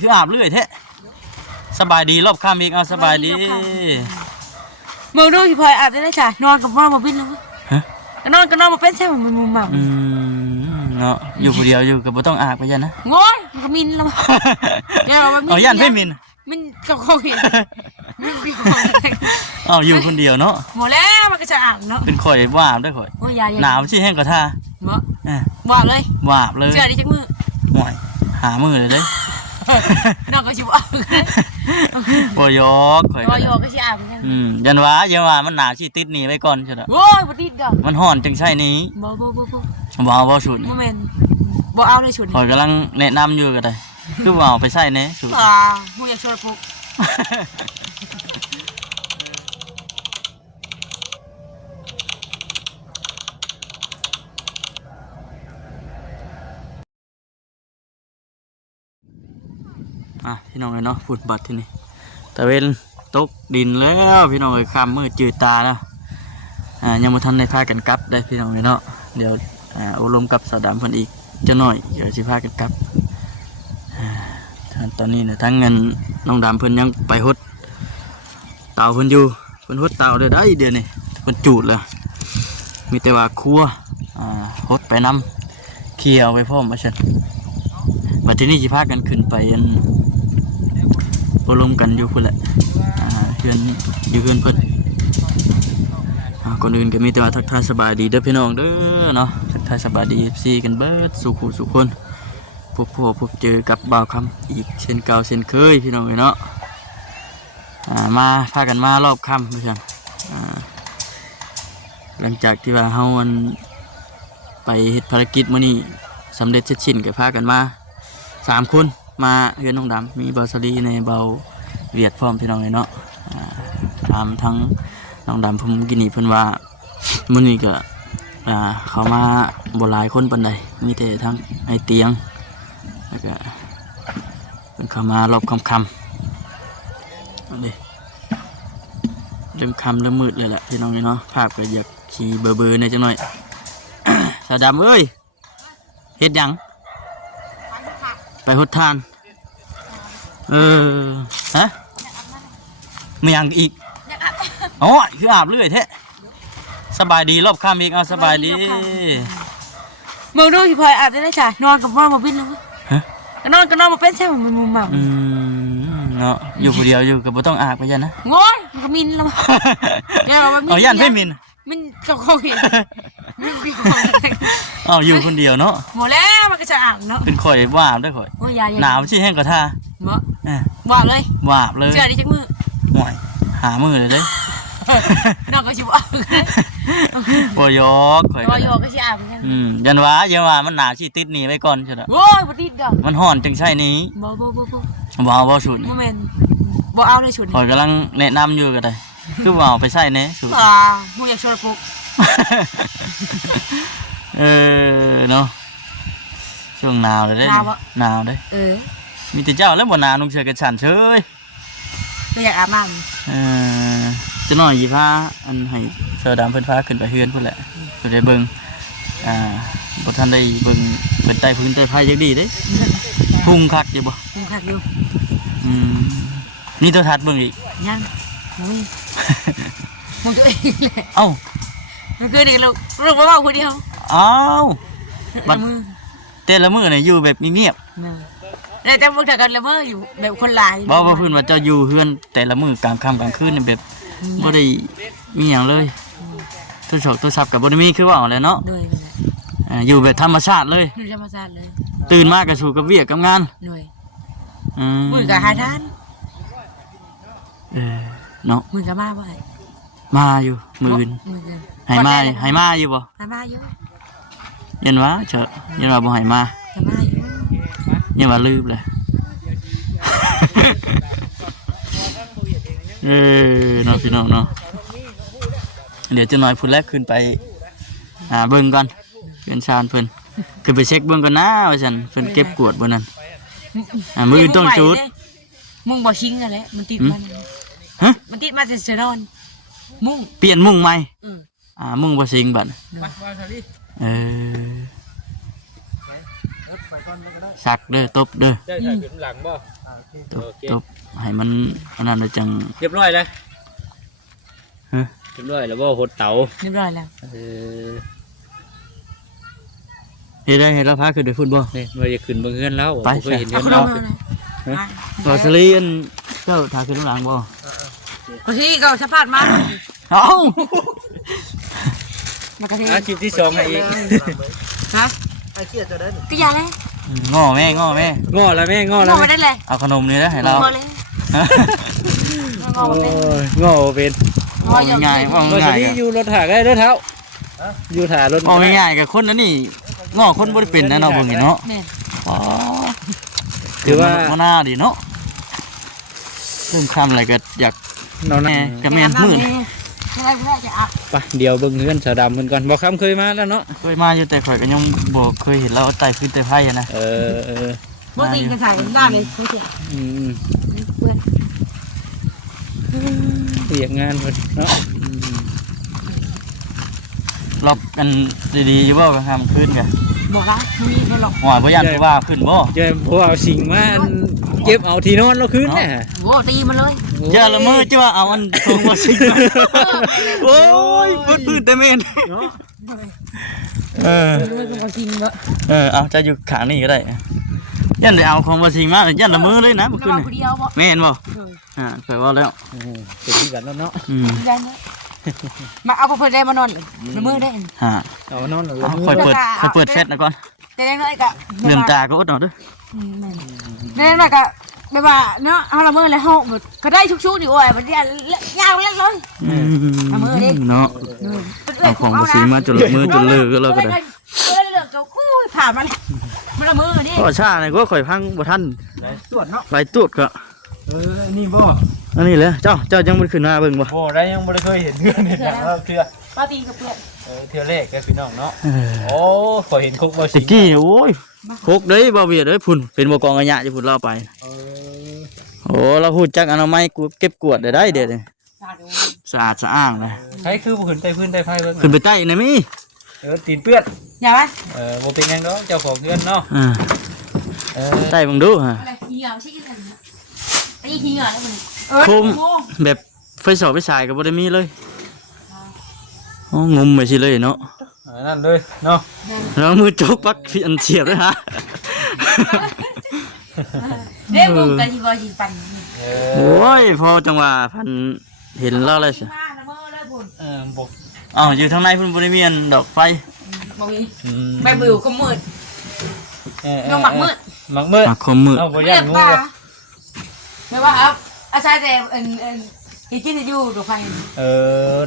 คืออาบเรื่อยแท้สบายดีรอบข้ามอีกเอาสบายดีมึงดูพี่พลอยอาบได้ใช่นอนกับนอนมาบินเลยก็นอนมาเป็นใช่ไหมมึงหม่ำเนาะอยู่คนเดียวอยู่กับบ่ต้องอาบไปยันนะโง่ก็มินแล้วเอายันไม่มินกับเขาเห็นเอาอยู่คนเดียวเนาะหมดแล้วมันก็จะอาบเนาะเป็นข่อยว่าอาบได้ข่อยหนาวชี้แห้งกว่าท่าว่าเลยว่าเลยเชื่อดิจักมือห่วยหามือเลยน้องก็ชิบอาบบ่ยกข่อยบ่ยกก็ชิอาบยันว่ามันหนาวชี้ติดหนีไว้ก่อนใช่ไหมโอ้ยบ่ติดดอกมันห่อนจังใช่นี้บ่ชุดโมเมนต์บ่เอาในชุดข่อยกำลังแนะนำอยู่ก็ได้คือบ่เอาไปใส่เน่ชุดผู้อยากชวนปุ๊กพี่น้องเลยเนาะฝุ่นบัดที่นี่ตะเวนตกดินแล้วพี่น้องเลยข้ามมืดจืดตาแล้วยังมาทันในพากันกลับได้พี่น้องเลยเนาะเดี๋ยวอบรมกับสาวดำเพิ่นอีกจะหน่อยเดี๋ยวสิพากันกลับตอนนี้เนี่ยทั้งเงินน้องดำเพิ่นยังไปฮดเต่าเพิ่นอยู่เพิ่นฮดเต่าเดี๋ยวนี้เพิ่นจูดเลยมีแต่ว่าครัวฮดไปน้ำเคี่ยวไปพร้อมมาเช่นบัดที่นี่สิพากันขึ้นไปอบรมกันอยู่พุ่นแหละเพื่อนอยู่เพื่อนเพิ่นก่อนอื่นก็มีแต่ว่าทักทายสบายดีเด้อพี่น้องเด้อเนาะทักทายสบายดีซีกันเบิดสุขุสุขคนพบเจอกับบ่าวคำอีกเช่นเก่าเช่นเคยพี่น้องเนาะมาพากันมารอบค่ำพี่น้องหลังจากที่ว่าเฮาไปเฮ็ดภารกิจมื้อนี้สำเร็จเสร็จสิ้นก็พากันมา3 คนมาเฮือนน้องดำมีเบาสลีในเบาเวียดพร้อมพี่น้องเนาะตามทั้งน้องดำผมกินนี่เพิ่นว่ามื้อนี้ก็เขามาบ่หลายคนปานใดมีแต่ทั้งไอเตียงแล้วก็เป็นเขามารอบค่ำนั่นดิเริ่มค่ำเริ่มมืดเลยแหละพี่น้องเนาะภาพก็อยากขี่เบอร์ในจังหน่อย สาวดำเอ้ยเฮ็ดยังไปหดทานฮะไม่ยังอีกโอ้ยคืออาบเรื่อยแท้สบายดีรอบข้ามอีกเอาสบายดีมึงดูพี่พลอยอาบได้ใช่นอนกับนอนมาบินเลยก็นอนมาเป็นใช่ไหมมึงหม่เนาะอยู่คนเดียวอยู่กับบ่ต้องอาบไปยันนะโง่ก็มินแล้วเอายันไม่มินกับเขาเห็นเอาอยู่คนเดียวเนาะหมดแล้วมันก็จะอาบเนาะเป็นข่อยว่าอาบได้ข่อยหนาวชี้แห้งกว่าท่าว่าเลยเชื่อดิจักมือห่วยหามือเลยน้องก็ชิบอาบบ่ยกข่อยก็ชิอาบยันว่ามันหนาวชี้ติดหนีไว้ก่อนใช่ไหมโอ้ยบ่ติดดอกมันห่อนจังใช่นี้บ่ชุดโมเมนต์บ่เอาในชุดข่อยกำลังแนะนำอยู่ก็ได้คือบ่เอาไปใส่เน่ชุดผู้อยากชวนปุ๊กเนาะช่วงหนาวเลยหนาวเลยมีแต่เจ้าแล้วบ่หนาวนุ่งเสื้อกันสั่นเฉยไม่อยากอาบน้ำจะหน่อยยีผ้าอันให้เสือดำเพิ่นฟ้าขึ้นไปเฮือนพุ่นแหละเพิ่นได้เบิ่งบ่ทันได้เบิ่งเพิ่นใต้พื้นใต้ไผ่จักดีเด้พุ่งคักอยู่บ่พุ่งคักอยู่นี่ตัวทัดเบิ่งอีกยังมึงตัวเองแหละมันคือเด็กเราบ่เว้าคนเดียวบัดแต่ละมื้อนี่อยู่แบบเงียบแต่พวกเธอกันละเมออยู่แบบคนหลายบ่เพิ่นว่าเจ้าอยู่เฮือนแต่ละมื้อกลางค่ำกลางคืนนี่แบบบ่ได้มีหยังเลยโทรศัพท์ก็บ่ได้มีคือว่าแหละเนาะอยู่แบบธรรมชาติเลยอยู่ธรรมชาติเลยตื่นมาก็สู่กับเวียกกับงานมื้อก็หาทานเนาะมื้อก็มาบ่มาอยู่มื้ออื่นให้มาอยู่บ่ให้มาอยู่ยันว่าเฉอะยันว่าบ่ให้มาอยู่ยันว่าลืมเลยเนาะพี่น้องเนาะเดี๋ยวจะน้อยพุ่นแรกขึ้นไปเบิ่งก่อนเพื่อนชาญเพิ่นขึ้นไปเช็คเบิ่งก่อนนะว่าซั่นเพิ่นเก็บกวดบ่นั่นมือต้องจุดมุ้งบ่ชิงอะไรมันติดมันติดมาเฉยๆนอนมุ้งเปลี่ยนมุ้งใหม่มุ้งบ่ชิงบัดสักเด้อตบเด้อ ตบให้มันอันนั้นเลยจัง เรียบร้อยแล้ว ฮะ เรียบร้อยแล้วบ่หดเตา เรียบร้อยแล้ว เออ เฮ็ดได้เฮ็ดแล้วพาขึ้นไปฟุตบอล นี่ว่าจะขึ้นเบิ่งเฮือนแล้ว ไป บ่เคยเห็น เอา เฮือน ขน เรา มมาเลย บอสลีอันเจ้าทาขึ้นข้างหลังบ่ กะทิก็สะพาดมา เอ้าม ากะทิ อาชีพที่2ให้อีก ฮะ ไอ้เชี่ยจะได้ ก็อย่าเลย ง้อแม่ง้อแม่ ง้อแล้วแม่ง้อ ม แล้ว องไป แม่ ได้เลย เอาขนมนี่นะให้เรา มองเลยมองไปเลย ง้อเป็น มองอย่าง ง่ายๆว่า ว่า ง่าย สิ ๆ อยู่รถถากได้เด้อเท้าอยู่ถารถ เอาง่ายๆกับคนนั้นนี่ง้อคนบ่ได้เป็นนะเนาะพวกนี้เนาะ เนี่ย อ๋อ ถือว่า บ่น่าดีเนาะเริ่มคำอะไรก็อยาก นอน แม่กับแม่นมืด ไม่ได้ไม่ได้จะอาบ ไปเดี๋ยวเบิ่งเฮือนสาวดำเพิ่นก่อนบ่คำเคยมาแล้วเนาะ เคยมาอยู่แต่ข่อยก็ยังบ่เคยเห็นเราเอาไต่ขึ้นไต่ไผ่อะนะ เออ ปกติจะใส่กันได้เลยเขาเสีย อืม เพื่อน เรียกงานเพิ่นเนาะ ล็อกกันดีๆอยู่บ่ก็ทำขึ้นกัน บอกแล้วไม่มีใครหรอก หวานบ่ยันผู้ว่าขึ้นบ่ เจอพวกเอาสิ่งมาอันเก็บเอาที่นอนเราคืนแน่ โว้ตีมันเลย อย่าละมือจ้าเอาอันทงบ่สิโอ้ยพื้นแต่แม่นเออ มันก็กินเยอะ เอาจะอยู่ข้างนี้ก็ได้ยันได้เอาของบ่สิมายันละมือเลยนะบ่ มัน ขึ้น มาคนเดียวเพราะ แม่นบ่ข่อยว่าแล้ว เป็นที่กันแล้วเนาะ ยันมาเอาเพื่อนได้มานอนละมือได้ ฮะ เอานอนแล้ว เอาข่อยเปิดเฟซนะก่อน แต่ยังน้อยก็ เลื่อมตาก็อดเอาเด้อ แต่ยังน้อยก็แบบว่าเนาะเอาละมือแล้วเฮาก็ได้ชุกๆอยู่อ่ะมันยาวเล่นเลย เนาะเอาของบ่สิมาจนละมือจนเลิกก็แล้วก็ได้ เลิกก็คู่ผ่านมันละมือนี่ ก็ชาเนี่ยก็ข่อยพังบ่ทัน ตรวจเนาะ ไปตรวจก็ นี่บ่ อันนี้แหละเจ้ายังบ่ขึ้นมาเบิ่งบ่ โอ้ได้ยังบ่ได้เคยเห็นเพื่อนเห็นอย่างเราเทื่อ ปาตีกับเพื่อน เทื่อแรกแกพี่น้องเนาะโอ้ขอเห็นคุกบ่ ตะ สิ กี้โอ้ยโคกเด้บ่เวียดเด้พุ่นเป็นบ่กองอัญญะจะพุ่นเราไปโอ้เราฮู้จักอนามัยกูเก็บกวดได้เด้อสะอาดสะอ้างนะ ใช้คือบ่ขึ้นใต้พื้นใต้ไผเบิ่ง ขึ้นไปใต้นะมี่ ตีนเปื้อน อย่าไป บ่เป็นหยังดอกเจ้าของเฮือนเนาะ ใต้เบิ่งดูฮะ เหี่ยวใช่กันตีเหี่ยวแล้วมัน คุมแบบไฟสอบไฟฉายก็บ่ได้มีเลยอ๋องมไปสิเลยเนาะ นั่นเลยเนาะ แล้วมือจกปักอันเสียบเลยฮะ เด้บุกกันที่บ่สิปั่น โอ้ยพอจังหวะพันเห็นแล้วเลยสิ มาละมือเลยบุญ บ่ อ้าวอยู่ทางในเพุ่นบริเมียนดอกไฟ บ่มีใบบิวก็มืดน้องหมักมืด หมักมืด มาคมมือ เอาบ่ เรี ย่าย น ก งู ว่า บ่ ไม่ว่าครับอาศัยแต่ที่กินอยู่ดอกไฟ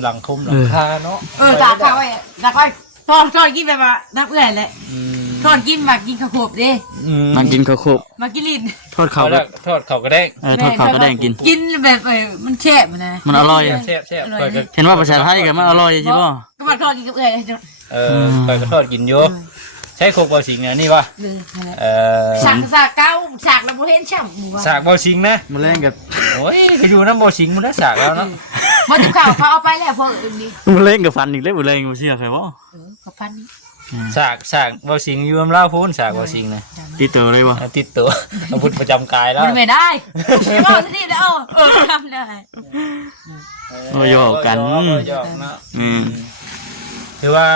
หลังคุมหลังคาเนาะ ตากข้าวไว้ตากไว้ทอดกินแบบว่านักเอื่อยแหละทอดกินมากินข้าวโพดดิ มันกินข้าวโคบ มากินลิ้น ทอด เขา ข้าว แล้วทอดเขาก็ได้ ทอดข้าวก็แดงกิน กินแบบมันแช่บนะ มันอร่อย แซ่บๆข่อยก็ เห็นว่าภาษาไทยกับมันอร่อยใช่ป่ะ ก็มาทอดกินกับเอื่อย ข่อยก็ทอดกินอยู่ใช้โคกเบาสิงเนี่ยนี่วะ สากเก้าสากแล้วบ่เห็นช่ำหมู สากเบาสิงนะ มันแรงกับ โอ้ยก็อยู่น้ำเบาสิงมันได้สากแล้วเนาะ มาถึงข่าวเขาเอาไปแล้วพวกอื่นดิ มันแรงกับฟันอีกแล้วมันแรงกับเสียใครวะ กับพันนี้ สากเบาสิงอยู่น้ำเล่าพูนสากเบาสิงนะ ตีเตอเลยวะ ติดตัวอาวุธประจำกายแล้ว มันไม่ได้ไม่บอกสิเดี๋ยวทำได้ โอ้ยอกกัน หยอกเนาะถือว่า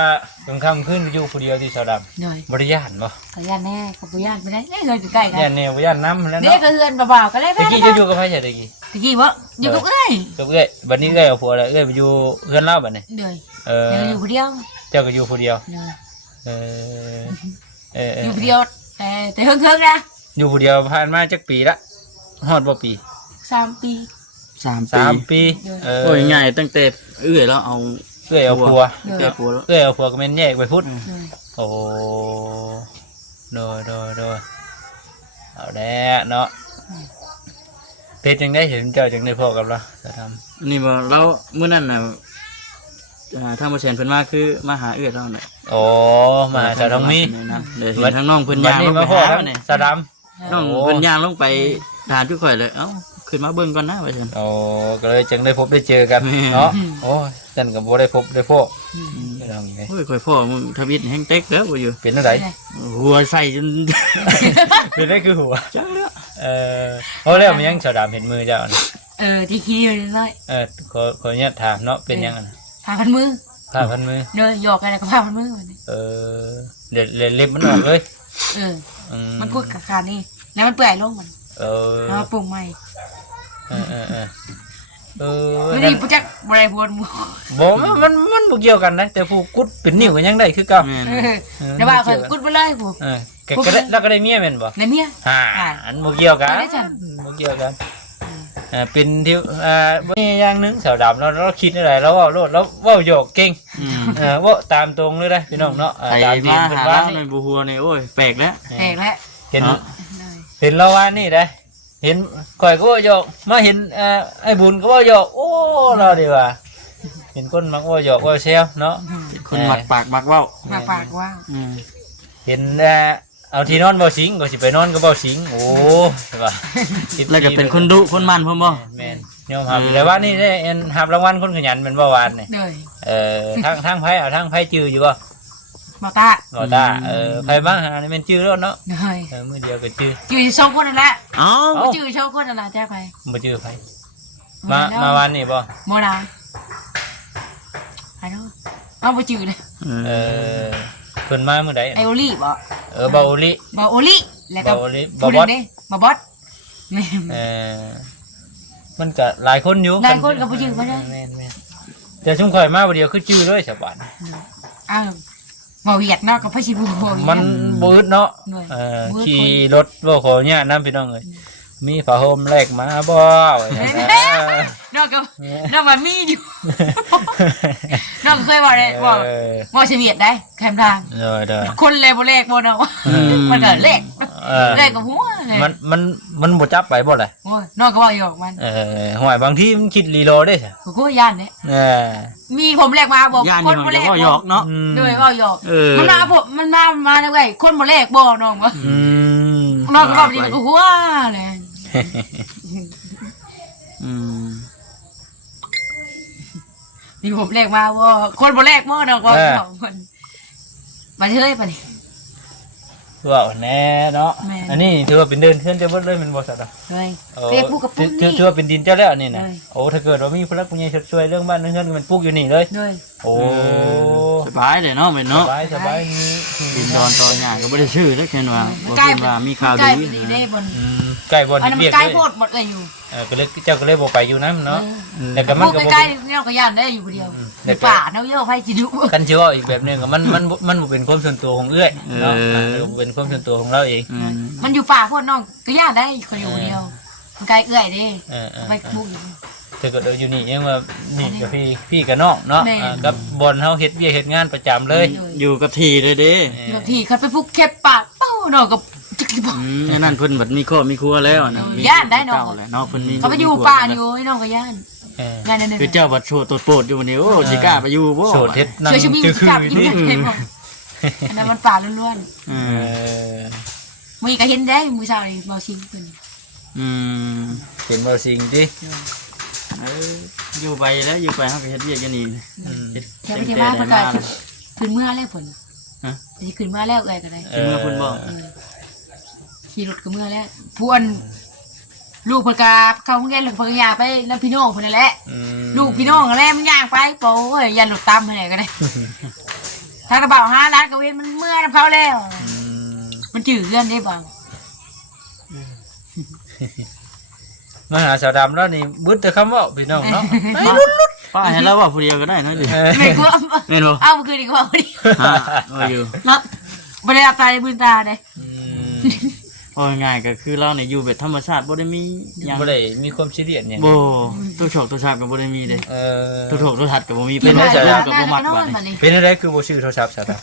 ตรงค่ำขึ้นอยู่ผู้เดียวที่สาวด หน่อย ำบริยานบ่ ขยันแน่กับปุยานไปได้เฮือนอยู่ใกล้กัน ยานแนวบริยานน้ำแล้ว เด็ก เนาะ ก็เฮือนเบาๆก็เลย ตะกี้จะอยู่กับใครอย่าตะกี้ ตะกี้ว่าอยู่กับเอ้ย กับเอ้ยบัดนี้เอ้ยเอาผัวแล้วเอ้ยไปอยู่เพื่อนเล่าบัดนี้ เหนื่อย เออ เดี๋ยวอยู่คนเดียว เจ้าก็อยู่ผู้เดียว เหนื่อย เอออยู่คนเดียวแต่เฮิงๆนะ อยู่ผู้เดียวผ่านมาจักปีละฮอดบ่ปี 3 ปี 3 ปี ปี โอ้ยง่ายตั้งแต่เอื้อยแล้วเอา เอ้ยเอาผัว เอื้อยปัวแล้ว เอ้ยเอาผัวก็แม่นแยกไปพุทธ เหนื่อย โอ้โดยเอาแล้วเนาะเพชรจังได้เห็นเจ้าจังได้พ่อกับเราจะท นี่บ่เราเมื่อนั้นน่ะทางบ่แสนเพิ่นมาคือมาหาเอื้อยเราน่ะ ำโอ้มาจะต้องมี เดี๋ยวเห็นทางน้องเพิ่น วัน ย่าง นี้ ลงไป มาพ่อ หา แล้ว เนี่ย สะด น้องเพิ่นย่างลงไปทานทุกข่อยเลยเอ้า ขึ้นมาเบิ่งก่อนนะว่าซั่น โอ้ก็เลยจึงได้พบได้เจอกันเนาะโอ้ยจันก็บ่ได้พบได้พบไม่ต้องไง โอ้ยข่อยพ่อมึงทวิตแฮงเต็กเด้อบ่อยู่ เป็นอะไร หัวใส่จน เป็นได้คือหัว จังแล้ว เพราะแล้วมันยังสาวดำเห็นมือเจ้าน่ะ ที่ขี้อยู่น้อย ขออนุญาตถามเนาะเป็นยังไง พาพันมือ ผ้าพันมือ เนยหยอกกันแล้วก็พาพันมือวันนี้ เดี๋ยวเล็บมันออกเลย มันพูดกับการนี่แล้วมันเปื่อยลงมันแล้วปรุงใหม่ ไม่ดีปุ๊จักบริบูรณ์หมด บอกมันบ่เกี่ยวกันนะแต่ผู้กุดเป็นนิ้วก็ยังได้คือเก่า แม่น แต่ว่าเคยกุดไปเลยผู้ ก็ได้แล้วก็ได้เมียแม่นบ่ ในเมีย อันบ่เกี่ยวกัน ได้จ้ะ บ่เกี่ยวกันเป็นที่มีอย่างหนึงสาวดำเราคิดอะไรเราเว้าโลดเราเว้าหยอกเก่งเว้าตามตรงเลยนะพี่น้องเนาะ ไป ตามที่ มา เพิ่น หา ว่า เราในบ่ฮู้นี่โอ้ยแปลกแล้ว แตกแล้ว เห็น เนาะ เห็นเราว่านี่ได้เห็นก่อยก็ว่าหยอกมาเห็นไอ้บุญก็ว่าหยอกโอ้เราดีว่าเห็นคนมักว่าหยอกว่าเซลเนาะ คนมักปากมักเว้า มาปากว่า อืม เห็นเอาที่นอนเบาสิงก็สิไปนอนก็เบาสิงโอ้ใช่ป่ะ แล้วก็เป็นคนดุคนมันพร้อมบ่ แม่นยอมรับแต่ว่านี่ได้หับรางวัลคนขยันเป็นเบาหวานนี่ เลย ทางไผเอาทางไผจื้ออยู่บ่ มาตา บ่ตาไผบ้างหานี่แม่นจื้อแล้วเนาะ เลย มื้อเดียวก็จื้อ จืดโชว์คนนั่นแหละ เอ้า จืดโชว์คนนั่นแหละแจ้ไป บ่จื้อไผมาวันนี้บ่ โมนาไอ้นู้เอาไปจืดเลย เพิ่นมามื้อใด ไอโอลี่บ่ เบาลิ บาโอลี่แล้วก็ บาโอลิ ผู้หนึ่งนี่บาบอสแม่ มันก็หลายคนอยู่ หลายคนก็บ่จื้อมาเด้อ แม่นๆแต่ชุมข่อยมาบ่เดียวคือจื้อเลยชาวบ้าน อ้าวบ่เวียดเนาะกับพระชิบู มันบ่อึดเนาะ ด้วย ขี่รถบ่ขออนุญาตนำพี่น้องเอ้ยมีผ้าห่มแลกมาบ่ว่าอย่างนั้น นอกกับนอกมันมีอยู่นอกเคยบอกเลยบอกบอกเฉวียดได้แคมทาง เด้อ คนเลวเลขบ่เนาะมันก็เลขเลขกับหัวเลย มันบ่จับไปบ่ล่ะ โอ้ยนอกก็บอกอยู่มัน ห่วยบางทีมันคิดลีโลได้ซะ กูย่านเนี่ยมีผมเลขมาบอก ย่าน ค นี่ น มัน บ่เล จะ ข บ่หยอกเนาะ ด้วยว่าหยอก เออ มันมาผมมันมาในไงคนบ่เลขบ่น้องบ่ นอกรอบนี้มันก็หัวเลย อืม มีผมเลขมาว่าคนบ่เลขบ่น้องก็สองคนมาเฮ้ยปะนี่ ว่าแน่เนาะ แม่ อันนี้ถือว่าเป็นเดินเทือนจะเบิดเลยมันบ่สัตว์ เลยเรียกผู้กับปุ้น ถือว่าเป็นดินเจ้าแล้วนี่นะ เลย โอ้ถ้าเกิดว่ามีพระผู้ใหญ่ช่วยเรื่องบ้านเรือนมันปลูกอยู่นี่เลย ด้วย โอ้ สบายเลยเนาะเป็น ส เนาะ บายสบายมี ดินดอนตอนหญ้าก็บ่ได้ชื่อแล้วแค่ว่าบ่ ใกล้ คิดว่ามีข่าว ใกล้ ดี ดีได้บน ใกล้บน อันนั้นมั เบีย น ก ใกล้ เลย โพดหมดเลยอยู่ ก็เลยเจ้าก็เลยบ่ไปอยู่น้ำเนาะ แต่ก็ พูดใกล้ๆนี่เราก็ย่านได้อยู่คนเดียวในป่าเนาะเยอะไฟจิดุ กันเชื่อว่าอีกแบบหนึงก็มันบ่เป็นความส่วนตัวของเอื้อยเนาะเป็นความส่วนตัวของเราเอง อืม มันอยู่ป่าพวกน้องก็ย่านได้คนอยู่คนเดียวมันไกลเอื้อยเด้ไปพูดอยู่ ถ้าเกิดเราอยู่นี่ยังว่านี่กับพี่กับน้องเนาะ แม่ กับบอลเฮาเฮ็ดเวียกเฮ็ดงานประจำเลย อยู่กับที่เลยเด้ บางทีเขาไปพูดแคบปากเป้าน้องก็จิกบอก อันนั้นเพิ่นบัดมีครอบมีครัวแล้วนะมี ย่านได้เนาะ เก่แล้วเนาะเพิ่นมี เขาไปอยู่ป่าอยู่ไอ้น้องก็ย่าน เออง านนั้น คือเจ้าบัดโชว์ตัวโปรดอยู่วันนี้โอ้สิกล้าไปอยู่บ่ โสดเฮ็ดนั่ง ช่วยชิมิง คือ จับ นี่ ยิ้มเลยบอกอันนั้นมันป่าล้วน อื เอ ม อ ๆมีก็เห็นได้มือเช้านี่เบาชิงเพิ่น อืม เห็นบ่สิ่งติ อยู่ไปแล้วอยู่ไปเฮาก็เฮ็ดเวียกอย่างนี้เฮ็ด แค่ไปเที่ยวบ้านเพิ่นก็ขึ้นเมื่อแล้วเพิ่น ฮะ สิขึ้นเมื่อแล้วเอ้ยก็ได้ ขึ้นเมื่อเพิ่นบอก ขี่รถก็เมื่อแล้วพวนลูกเพิ่นก็เข้าโรงเรียนแล้วเพิ่นก็ย่างไปแล้วพี่น้องเพิ่นนั่นแหละ ลูกพี่น้องอะไรมันย่างไปโป้ยยันหลุดตามไปไหนก็ได้ ทางกระเป๋า5 ล้านกระเวนมันเมื่อยน้ำเขาแล้ว มันจืดเลื่อนได้บ้าง มาหาสาวดำแล้วนี่บึดแต่คำว่าพี่น้องเนาะ ป้าให้เราว่าผู้เดียวก็ได้เนาะดิ ไม่กลัว แม่นบ่ เอามาคืนดีกว่าดิ ฮะว่าอยู่ รับไม่ได้รับตาในบืนตาเลย พอง่ายก็คือเราเนี่ยอยู่แบบธรรมชาติบ่ได้มีหยัง บ่ได้มีความซีเรียสหยัง บ่ตัวโฉกตัวชาก็บ่ได้มีเด้ ตัวโฉกตัวทัดก็บ่มี กิ เป็น น ได้ ได้ ได้ เรื่องก็ ได้ บ่มัก นอ บัด น นี้ มานี่ เป็นอะไรคือบ่ชื่อโทรศัพท์ซะครับ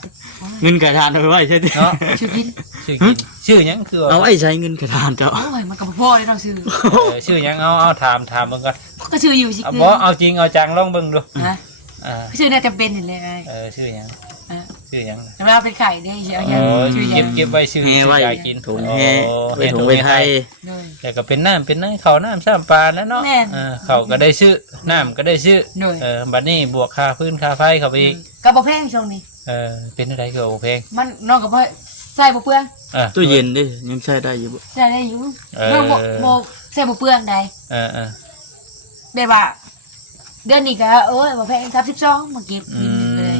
เงินกระทานเอาไว้ใช่ติ เนาะ ชื่อกิน ชื่อกินชื่อหยังคือ เอาไอ้ใช้เงินกระทานเจ้า โอ้ยมันกับพ่อเลยเราซื้อ ชื่อหยังเอาถามเบิ่งก่อน ก็ซื้ออยู่สิ เอาบ่เอาจริงเอาจังลองเบิ่งดู ฮะ อ่า ซื้อน่าจะเป็นเห็นเลยไอ้ ชื่อหยัง อ่ะ ชื่อหยัง เวลาเป็นไข่ได้เยอะ โอ้ ชื่อเย เก็บ อะ ไว้ชื่อ เฮไว้ ยากิน ถุงเฮไว้ถุงไว้ไทย เลย แต่ก็เป็นน้ำเป็นข้าวน้ำซ้ำปลาแล้วเนาะ แม่น เขาก็ได้ชื่อน้ำก็ได้ชื่อ หน่อย บัดนี้บวกค่าพื้นค่าไฟเข้าไปอีก กระบอกเพลงช่วงนี้ เป็นอะไรก็โอเพลง มันน้องกับพ่อใส่บ่เปลือง ตู้เย็นดิยังใช้ได้อยู่บ่ ใส่ได้อยู่น้องบ่ใส่บ่เปลืองใด เออ แบบว่าเดือนนี้ก็บ่แพง32มาเก็บบินนึงเลย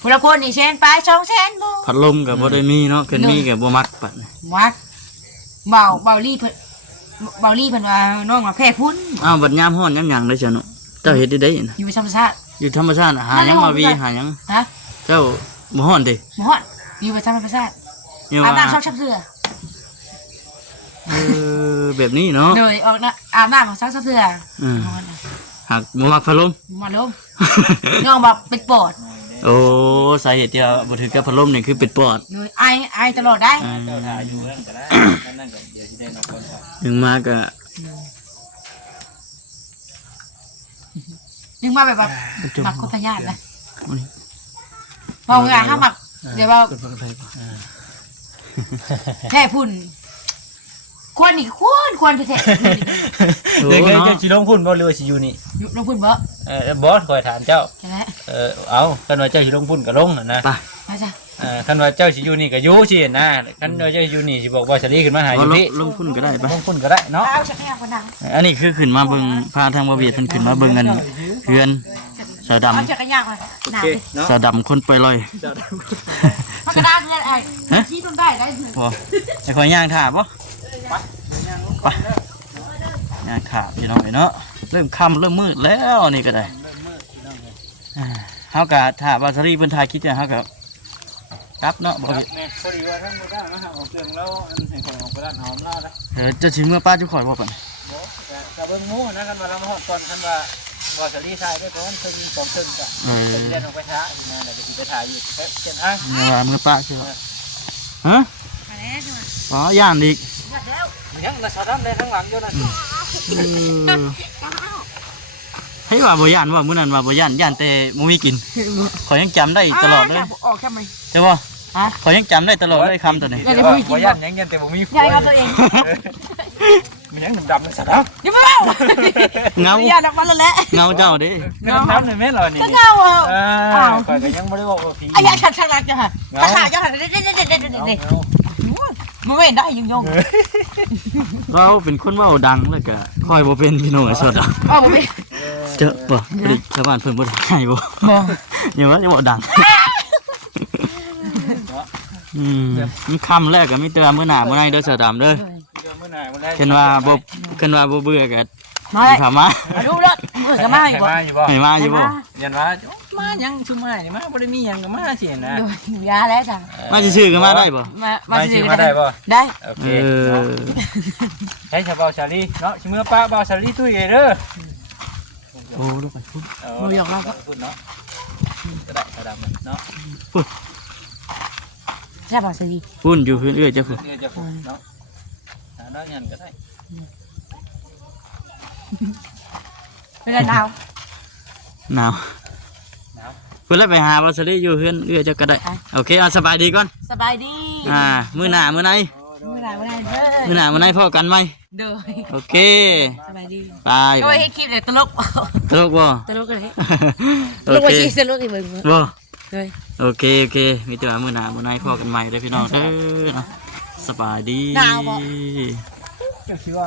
ผู้ละคนนี่แสนปลาย200,000บ่ พัดลมก็บ่ได้มีเนาะเพิ่นมีก็บ่มักปัด มักเบาลี่เพิ่นว่าน้องว่าแพ้พุ่น อ้าวบัดยามร้อนยามหยังได้เจ้าเนาะเจ้าเฮ็ดได้น่ะ อยู่ธรรมชาติ อยู่ธรรมชาติหาหยังมาวีหาหยัง ฮะ เจ้าบ่ฮ้อนดิ หมอดอยู่ธรรมชาติ เนี่ย อาบ ว่า น้ำซักเสื้อ แบบนี้เนาะ เลยออกนะอาบน้ำซักเสื้อ อืม นอน หากบ่มักพัดลม มาลมน้องบอกเป็นปอด โอ้สาเหตุที่บ่ถือกับพัดลมนี่คือเป็ดปอด เลยไอตลอดได้ เจ้าถ่ายอยู่นั่นก็ได้นั่นก็เดี๋ยวจะได้นอนก่อน ถึงมาก็ ดึงมาแบบหมักคนพยาธิเลยพอเวลาถ้าหมักเดี๋ยวว่าแพ้พุ่นควรนี่ควรไปแท้ โอ้ เดี๋ยว เนาะ เจ้าสิลงพุ่นบ่หรือว่าสิอยู่นี่ ลงพุ่นบ่ บอสคอยถามเจ้า ใช่ไหม เอาคันว่าเจ้าสิลงพุ่นก็ลงนะ ไป มาจ้ะ คันว่าเจ้าสิอยู่นี่ก็อยู่สินะคันว่าเจ้าอยู่นี่สิบอกว่าสลีขึ้นมาหาอยู่พี่ ลงพุ่นก็ได้ปะ ลงพุ่นก็ได้เนาะ เอาชักแนวคนดัง อันนี้คือขึ้นมาเบิ่งพาทางบ่เวียดเพิ่นขึ้นมาเบิ่งกันเฮือนสาวดำ เอาจักรยานมาหนา เนาะ สาวดำคนปล่อยลอย มันกระด้างเลยไอ้ชี้ตรงได้ได้ พอจะคอยย่างถาบ่ไปย่างถาพี่น้องเนาะเริ่มค่ำเริ่มมืดแล้วนี่ก็ได้เฮากะถ้าบาสรีเพิ่นถ่ายคลิปเนี่ยเฮากะกลับเนาะบ่เวียด พอดีว่าท่านบ่ได้มาหาของเครื่องแล้วอันให้ของออกไปด้านหอมลาได้ จะสิเมื่อป้าจุข่อยบ่ปาน บ่แต่เบิ่งหมู่นะคันว่าเรามาฮอดก่อนคันว่าสลีทายได้ก่อนเพิ่นมี2เครื่องก็เพิ่นเรียนออกไปท้านะเดี๋ยวสิไปถ่ายอยู่เช่นอ้าง เมื่อวานเมื่อป้าใช่บ่ฮะอ๋อย่านอีก ยังนะสาดำในข้างหลังอยู่นั่น ให้ว่าบ่ย่านว่ามื้อนั้นว่าบ่ย่านย่านแต่บ่มีกินข่อยยังจำได้ตลอดเลย ออกแค่ไหม ใช่บ่ข่อยยังจำได้ตลอดเลยคำตัวนี้ บ่ยันยังยันแต่บ่มี ยายเอาตัวเอง มันยังดำๆนะสาดำ อย่ามา เงา อย่าดอกมันแล้วแหละ เงาเจ้าเด้ ดำๆนี่แม่นเหรอนี่ ก็เงาอ่ะ ข่อยก็ยังบ่ได้บอกว่าผี ไอ้ยาชักรักจังฮะกระถางจังฮะเด็ดมันไม่ได้ยังยง เราเป็นคนเว้าดังแล้วก็ค่อยบ่เป็นพี่น้องไอ้สด เอาไป เจอบ่บ่ได้ชาวบ้านเพิ่นบ่ได้ให้บ่อย่าว่าจะบ่ดังมันคำแรกก็มีเตือนมื้อหน้ามื้อไหนเด้อเสือดำเด้อเห็นว่าบ่เบื่อก็ มาเลย เข้ามา ดูรถมือกันมาอยู่บ่ ให้มาอยู่บ่ ยันว่ามายังชุมมานี่มาบ่ได้มีหยังก็มาสินะ ดูยาแล้วจ้ะ มาซื่อๆก็มาได้บ่ มาซื้อได้ได้ โอเคให้ชาวเบาชาลีเนาะชิเมื่อป้าเบาชาลีตุ้ยเด้อ โอ้ลูกไปพุ่น พูดเนาะก็ได้กระดำเนาะ ใช่ป่ะสิ พุ่นอยู่เพื่อนเอื้อยเจ้าพุ่น จะพูดเนาะได้ยันก็ได้ เป็นหนาว หนาวเพิ่นเลยไปหาบ่ซะได้อยู่เพื่อนเอื้อยเจ้าก็ได้โอเคเอาสบายดีก่อน สบายดี มื้อหน้ามื้อไหน มื้อไหนเด้อ มื้อหน้ามื้อไหนพอกันไหม เด้อ โอเค สบายดี ไป ก็ให้คลิปเลยตลก ตลกบ่ ตลกเลย โอ ลง เค มาชี้ตลกอีกมึง บ่ เลย โอเคมีแต่ว่ามื้อหน้ามื้อไหนพอกันใหม่เด้อพี่น้องเด้อสบายดี หนาวบ่ จะคิดว่า